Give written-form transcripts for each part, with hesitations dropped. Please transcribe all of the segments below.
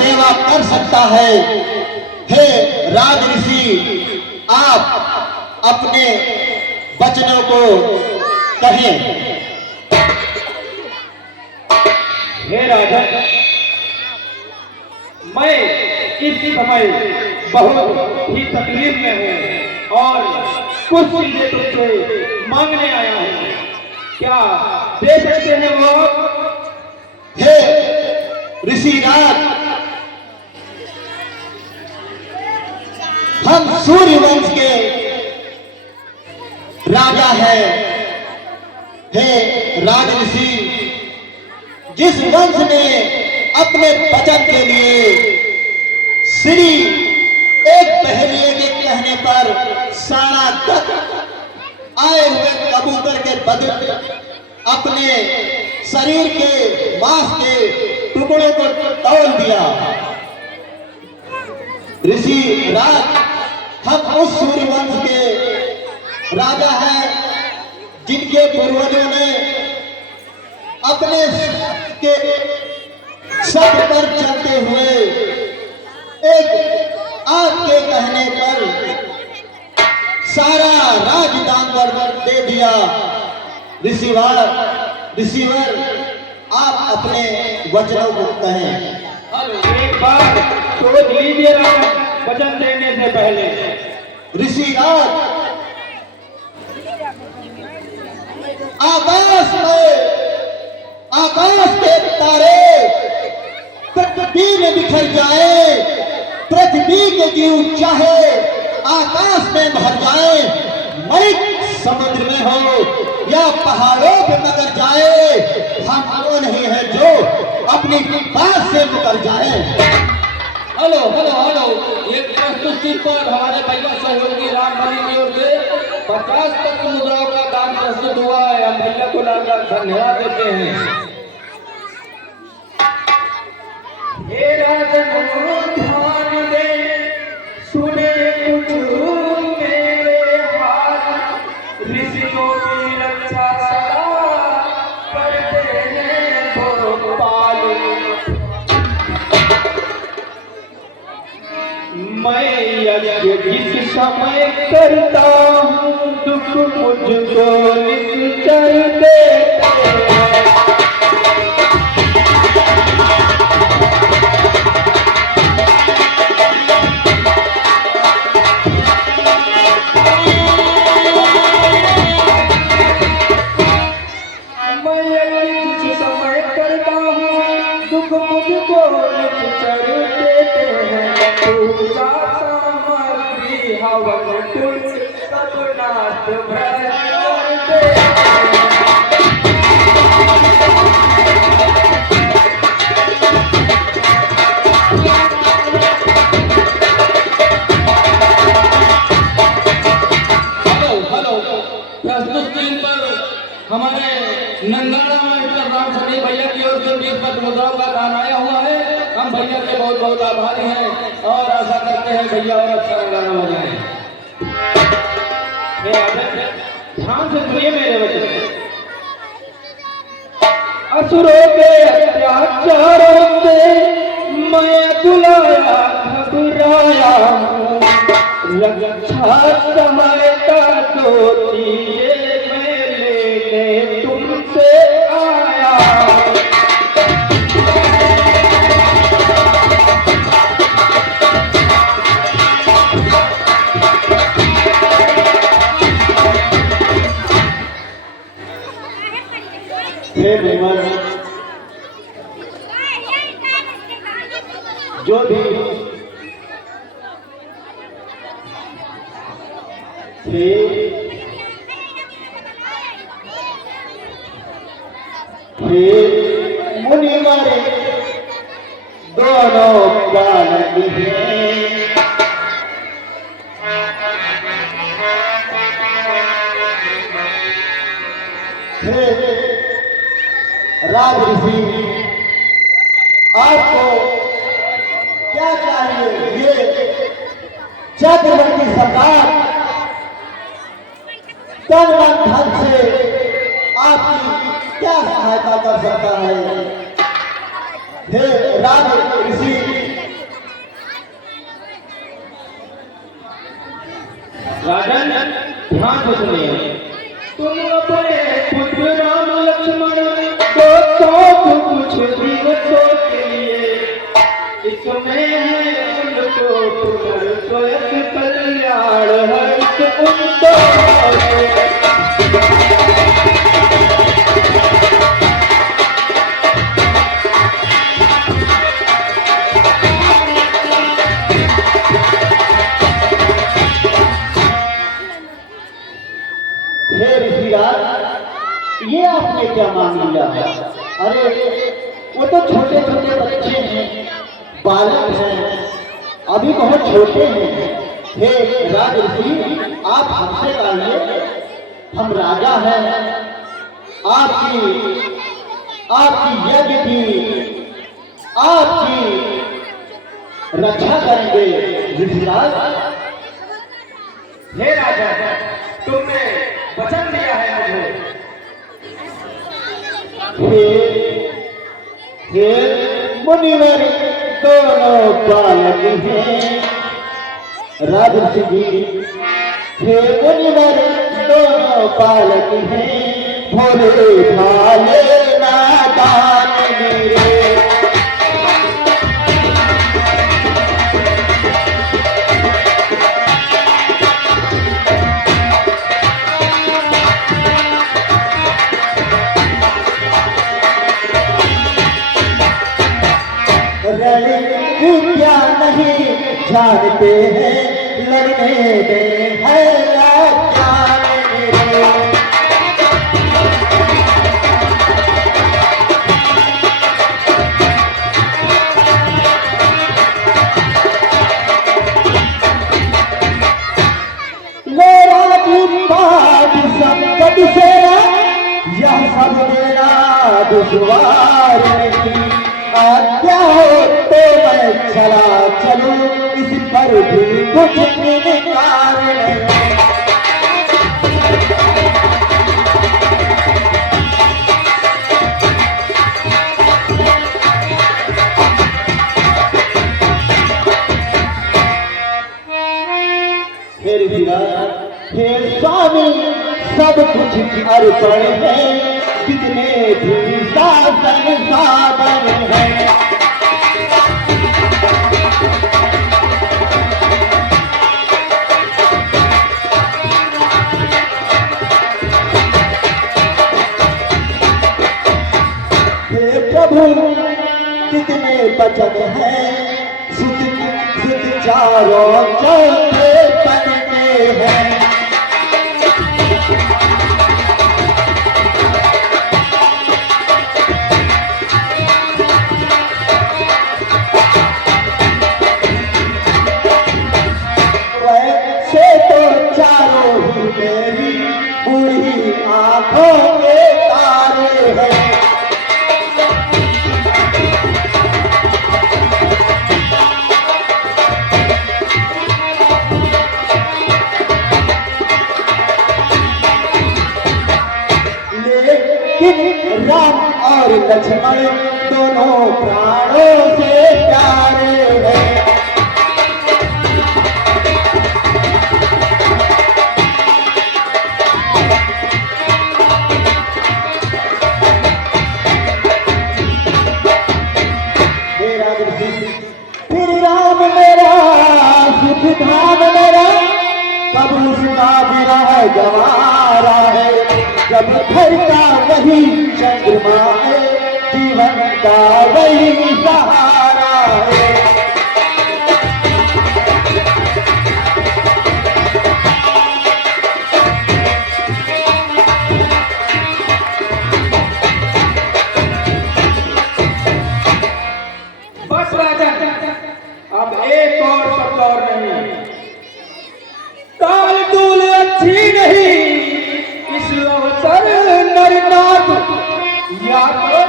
सेवा कर सकता है। हे राज ऋषि, आप अपने वचनों को कहें। हे राजन, मैं इस समय बहुत ही तकलीफ में हूँ और कुछ चीजें तुमसे मांगने आया हूँ, क्या दे सकते हैं वो? हे ऋषिराज, हम सूर्य वंश के राजा हैं। हे राज ऋषि, जिस वंश ने अपने बचत के लिए श्री एक पहलिए के कहने पर सारा तक आए हुए कबूतर के बदले अपने शरीर के मांस के टुकड़ों को तोड़ दिया। ऋषि राज, हम उस सूर्य वंश के राजा हैं जिनके पूर्वजों ने अपने के सत पर चलते हुए एक आपके कहने पर सारा राजदान दे दिया। ऋषिवर, आप अपने वचनों को कहें। एक बार सोच लीजिए वचन देने से पहले। ऋषिराज, आकाश के तारे पृथ्वी में बिखर जाए, पृथ्वी के जीव चाहे आकाश में भर जाए, मृत समुद्र में हो या पहाड़ों पे मगर जाए, हम वो नहीं है जो अपनी बात से मुकर जाए। हेलो हेलो हेलो, एक प्रस्तुति पर हमारे भैया सहयोगी रामबली की ओर से 50 तक मुद्राओं का दान प्रस्तुत हुआ है। हम भैया को लाकर धन्यवाद देते हैं। हे राजन, ध्यान दे, सुने कुछ मेरे हाल, ऋषियों की रक्षा सदा करते हैं भोपाल। मैं यज्ञ जिस समय करता हूँ, दुख मुझको निश्चर देते हैं। मैं यज्ञ जिस समय करता हूँ, दुख मुझको निश्चर देते हैं। पूजा सामग्री हवन कुल सब नाश भय करते हैं। प्रस्तुत स्क्रीन पर हमारे नंगाड़ा मास्टर राम सनी भैया की ओर से 20 पद मुद्राओं का दान आया हुआ है। हम भैया के बहुत बहुत आभारी हैं और आशा करते हैं भैया और अच्छा गाना बजाएं। ध्यान से सुनिए मेरे वचन। असुरों के अत्याचारों से मैं बुलाया घबराया हूँ, रक्षा सहायता दो चीजें मैं लेने तुमसे आया। हे भगवान, जो भी मुनि मारे दोनों प्राण दिए, राज ऋषि, आपको क्या चाहिए? ये चक्रवर्ती सरकार तन मन धन से आपकी क्या सहायता कर सकता है? हे राज ऋषि, कुछ नहीं है। तुम अपने पुत्र राम लक्ष्मण को सौंप कुछ दिवसों के लिए, इसमें है उनको पुनर्स्वयं कल्याण हर्ष उनको। हे ऋषिराज, ये आपने क्या मांग लिया है? अरे वो तो छोटे छोटे बच्चे हैं, बालक हैं, अभी बहुत छोटे हैं। हे राजऋषि, आप हमसे कहिए, हम राजा हैं, आपकी यज्ञ की, आपकी रक्षा करेंगे ऋषिराज। हे राजा, तुमने वचन दिया है मुझे। हे मुनिवर दोनों बालक हैं राजऋषि जी। हे मुनिवर दोनों बालक हैं, भोले भाले नादान मेरे। विद्या नहीं जानते हैं, लड़ने में है लाचार मेरे। मेरा जीवन संकट से यह सब देना दुश्वार नहीं। आज्ञा हो तो मैं चला चलूं, इस पर भी कुछ निकार नहीं। हे ऋषिराज, हे स्वामी, सब कुछ अर्पण है, जितने भी साधन साधन है। हे प्रभु, कितने वचन हैं, सुध चारों चौथे बनते हैं। चारों ही मेरी बुरी आंखों के तारे हैं। लेकिन राम और लक्ष्मण दोनों प्राणों से प्यारे हैं। फिर राम मेरा सुख धाम मेरा, कब उसका विरह गवारा है। जब घर का वही चंद्रमा है, जीवन का वही सहारा है। बस राजा, अब एक और शब्द और नहीं। काल दूल अच्छी नहीं, इस अवसर नरनाथ, या तो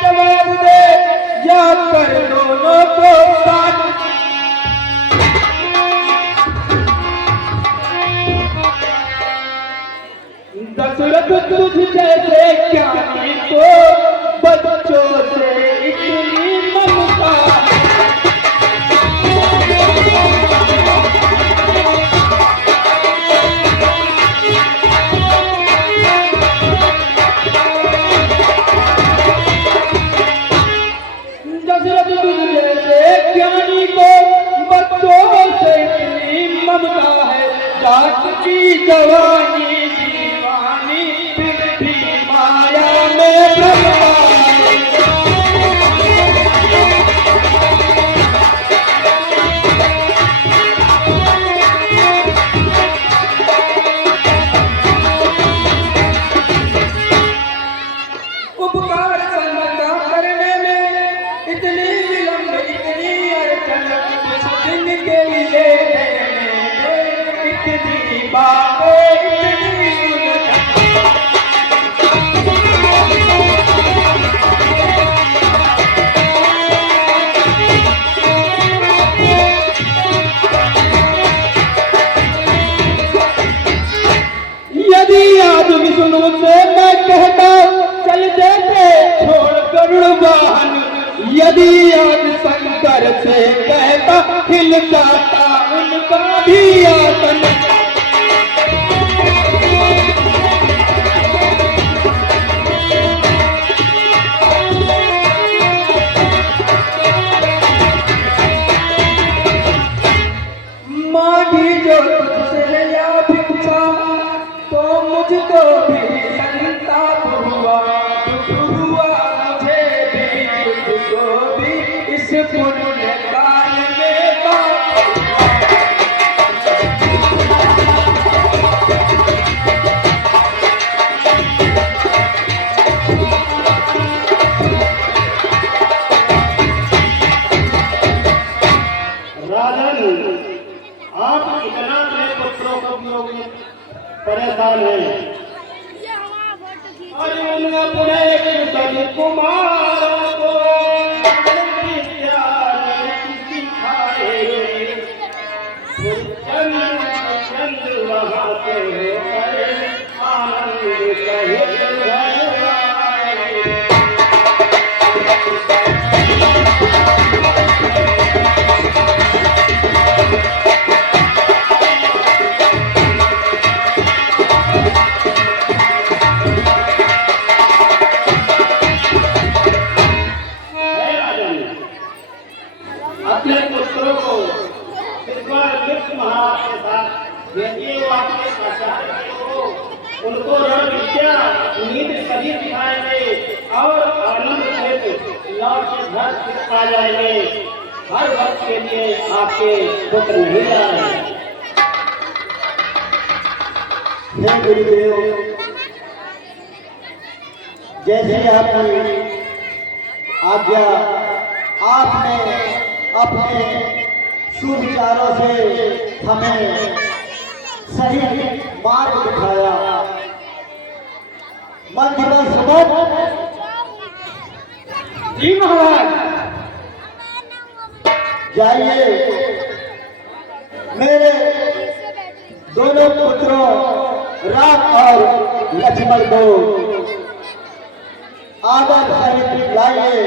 जवाब दे या कर दोनों को साथ। दशरथ तुझ जैसे ज्ञानी को बच्चों से इतनी ममता। जवानी दीवानी फिर भी माया में भ्रमाए। उपकार संबंधा करने में इतनी विलंब इतनी अड़चन कुछ दिन के लिए इतनी बातें इतनी यदि आदमी सुनो से मैं कहता चल देते छोड़ करुण वाहन, यदि आज शंकर से कहता हिल जाता उनका भी आसन। मांगी जो तुझसे या भिक्षा तो मुझको भी संताप हुआ, दुख हुआ मुझे भी तुझको भी इस पुण्य काल में पाप राजन, आप इतना अपने पुत्रों को लोग परेशान हैं और उनका पूरे सभी कुमारों को सिखाए चंद चंद वहाँ से आनंद सहित घर आए। अपने पुत्रों को इस बार विश्व महाराज के साथ भेजिए, आपके आचार्य को उनको रण विद्या नीति सभी सिखाएंगे और आनंद सहित लौट के घर आ जाएंगे। हर वक्त के लिए आपके पुत्र नहीं आ रहे हैं। हे गुरुदेव, जैसे आपकी आज्ञा, आपने अपने सुविचारों से हमें सही मार्ग दिखाया। मंदिर सुबह जी महाराज, जाइए मेरे दोनों पुत्रों राम और लक्ष्मण को आदर सहित लाइए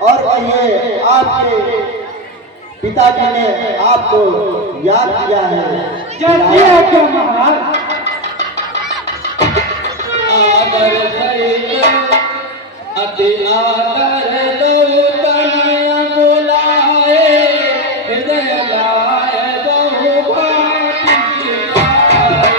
और कहिए आपके पिताजी ने आपको याद किया है। क्या महाराज? आदर सहित अति आदर दो तनय बुलाए, हृदय लाए बहु भांति लाए।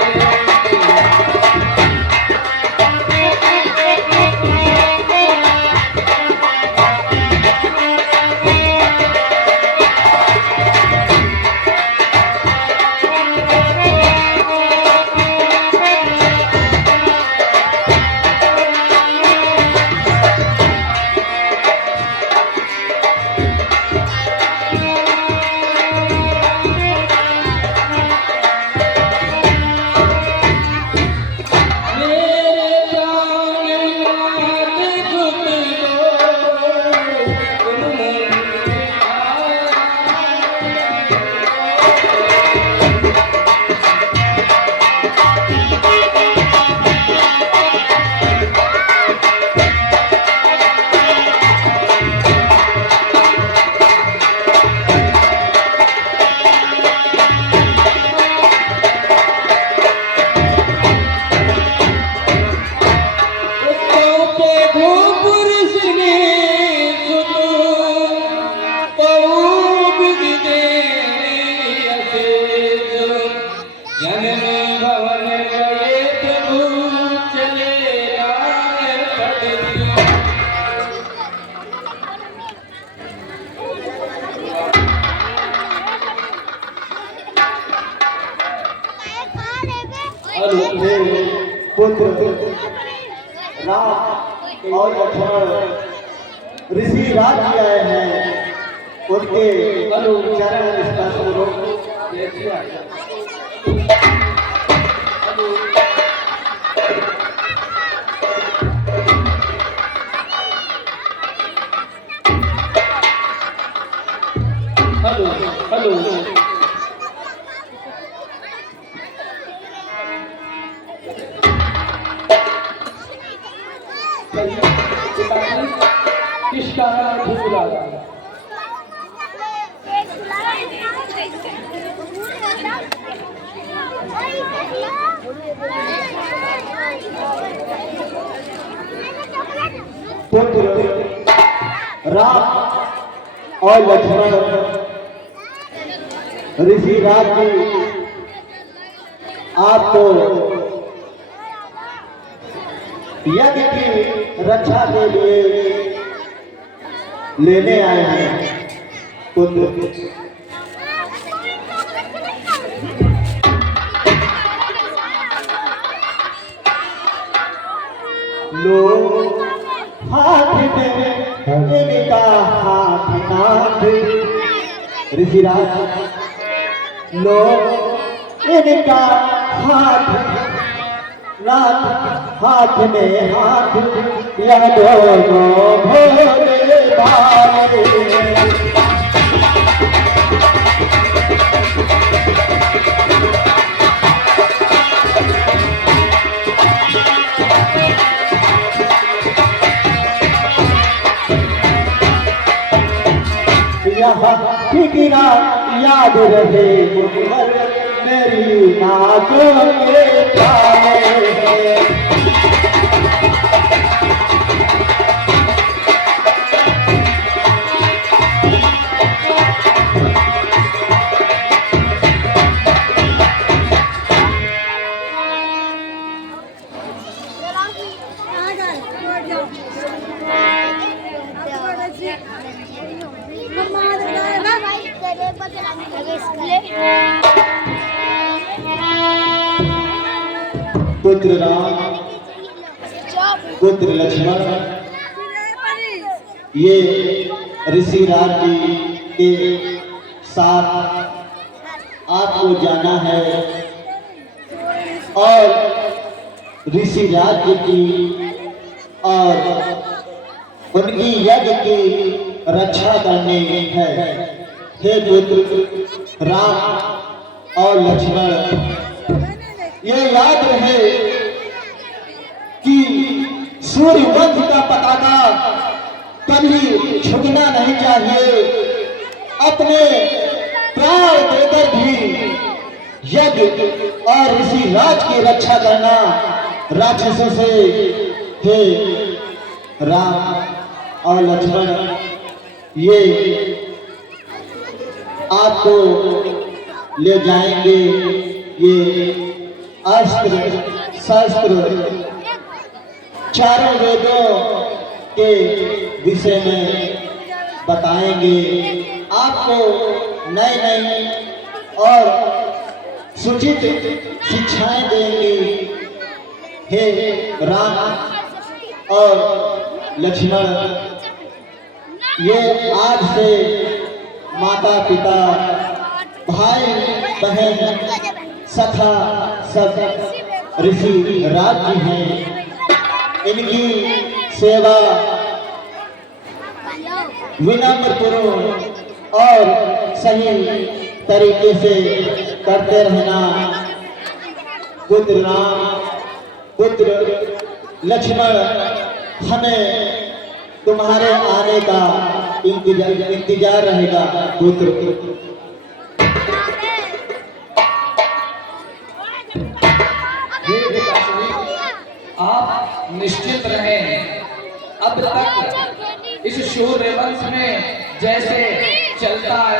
मेरे पुत्र राम और लक्ष्मण ऋषि राज जी आए हैं, उनके चरण स्पर्श करो। हेलो हेलो किस कारण भूला पुत्र राम और लक्ष्मण ऋषि राज जी आपको यज्ञ की रक्षा के लिए लेने आए हैं। पुत्र लो हाथ में इनका हाथ नाथ ऋषिराज, लो इनका हाथ नाथ, हाथ में हाथ यह दोनों भोले भाले। ठिकरा याद रहे उम्र मेरी नाकों के ताले। पुत्र राम पुत्र लक्ष्मण ये ऋषि राज जी के साथ आपको जाना है और ऋषि राज जी की और उनकी यज्ञ की रक्षा करनी है। हे पुत्र राम और लक्ष्मण, ये याद रहे कि सूर्य वंश का पताका कभी झुकना नहीं चाहिए। अपने प्राण देकर भी यज्ञ और ऋषि राज की रक्षा करना राक्षसों से। हे राम और लक्ष्मण, ये आपको ले जाएंगे। ये अस्त्र शस्त्र चारों वेदों के विषय में बताएंगे, आपको नई नई और सूचित शिक्षाएं देंगे। हे राम और लक्ष्मण, ये आज से माता पिता भाई बहन सखा सब ऋषि राज जी हैं। इनकी सेवा विनम्र पूर्व और सही तरीके से करते रहना। पुत्र राम पुत्र लक्ष्मण, हमें तुम्हारे आने का इंतजार रहेगा। पुत्र आप निश्चित रहें, अब तक इस शूर वंश में जैसे चलता आया